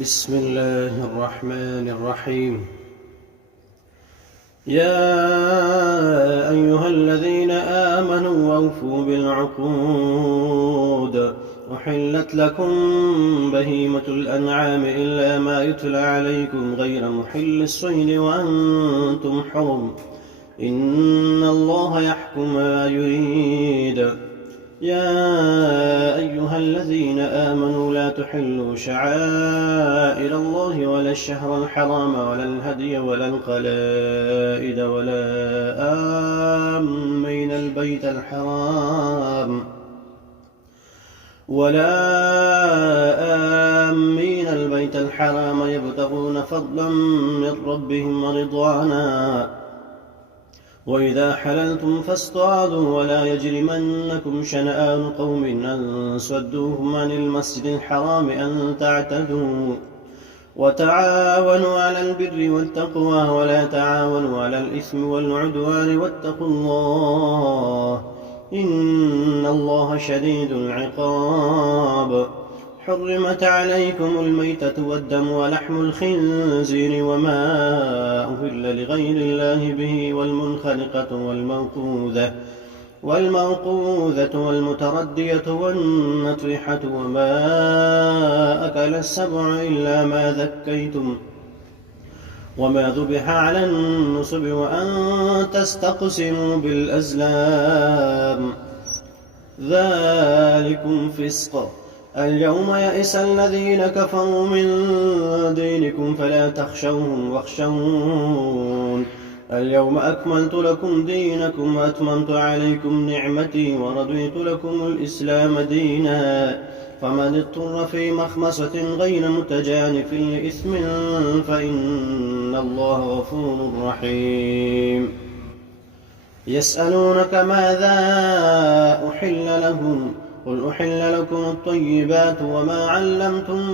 بسم الله الرحمن الرحيم. يا أيها الذين آمنوا أوفوا بالعقود، أحلت لكم بهيمة الأنعام إلا ما يتلى عليكم غير محل الصيد وأنتم حرم، إن الله يحكم ما يريد. يا أيها الذين آمنوا لا تحلوا شعائر الله ولا الشهر الحرام ولا الهدي ولا القلائد ولا آمين البيت الحرام يبتغون فضلا من ربهم ورضوانا. وإذا حللتم فاصطادوا ولا يجرمنكم شنآن قوم أن صدوكم عن المسجد الحرام أن تعتدوا. وتعاونوا على البر والتقوى ولا تعاونوا على الإثم والعدوان واتقوا الله، إن الله شديد العقاب. حرمت عليكم الميتة والدم ولحم الخنزير وما أهل لغير الله به والمنخنقة والموقوذة والمتردية والنطيحة وما أكل السبع إلا ما ذكيتم وما ذبح على النصب وأن تستقسموا بالأزلام، ذلكم فسق. اليوم يئس الذين كفروا من دينكم فلا تخشوهم واخشون. اليوم أكملت لكم دينكم وأتممت عليكم نعمتي ورضيت لكم الإسلام دينا، فمن اضطر في مخمصة غير متجانف لإثم فإن الله غفور رحيم. يسألونك ماذا أحل لهم، قل أحل لكم الطيبات وما علمتم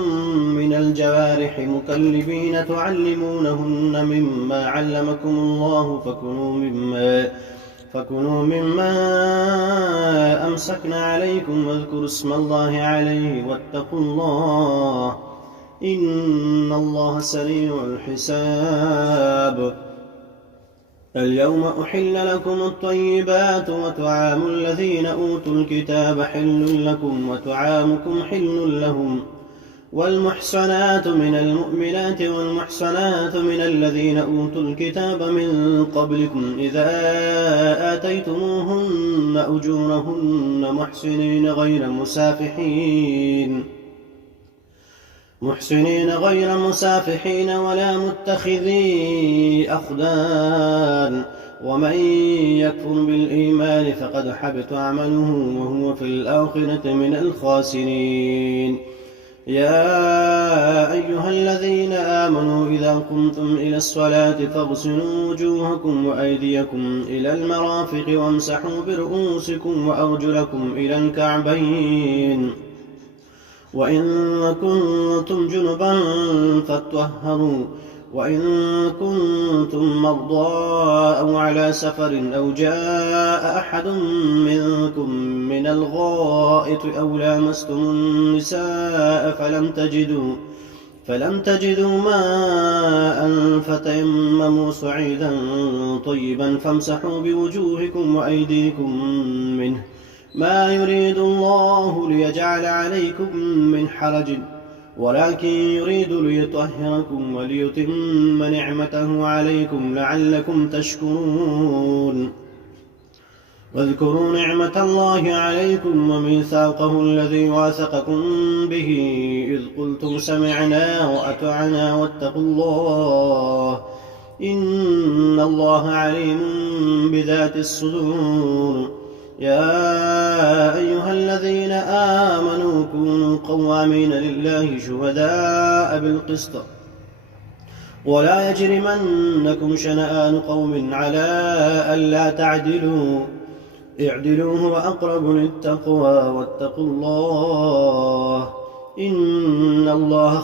من الجوارح مكلبين تعلمونهن مما علمكم الله، فكلوا مما أمسكن عليكم واذكروا اسم الله عليه واتقوا الله، إن الله سريع الحساب. اليوم أحل لكم الطيبات وطعام الذين أوتوا الكتاب حل لكم وطعامكم حل لهم، والمحصنات من المؤمنات والمحصنات من الذين أوتوا الكتاب من قبلكم إذا آتيتموهن أجورهن محسنين غير مسافحين ولا متخذي أخدان، ومن يكفر بالإيمان فقد حبط عمله وهو في الآخرة من الخاسرين. يا أيها الذين آمنوا إذا قمتم إلى الصلاة فاغسلوا وجوهكم وأيديكم إلى المرافق وامسحوا برؤوسكم وأرجلكم إلى الكعبين، وإن كنتم جنبا فاطهروا، وإن كنتم مرضى أو على سفر أو جاء أحد منكم من الغائط أو لامستم النساء فلم تجدوا ماء فتيمموا صعيدا طيبا فامسحوا بوجوهكم وأيديكم منه، ما يريد الله ليجعل عليكم من حرج ولكن يريد ليطهركم وليتم نعمته عليكم لعلكم تشكرون. واذكروا نعمة الله عليكم وميثاقه الذي واثقكم به إذ قلتم سمعنا وأطعنا واتقوا الله، إن الله عليم بذات الصدور. يا أيها الذين آمنوا كونوا قوامين لله شهداء بالقسط، ولا يجرمنكم شنآن قوم على ألا تعدلوا، اعدلوا هو أقرب للتقوى واتقوا الله، إن الله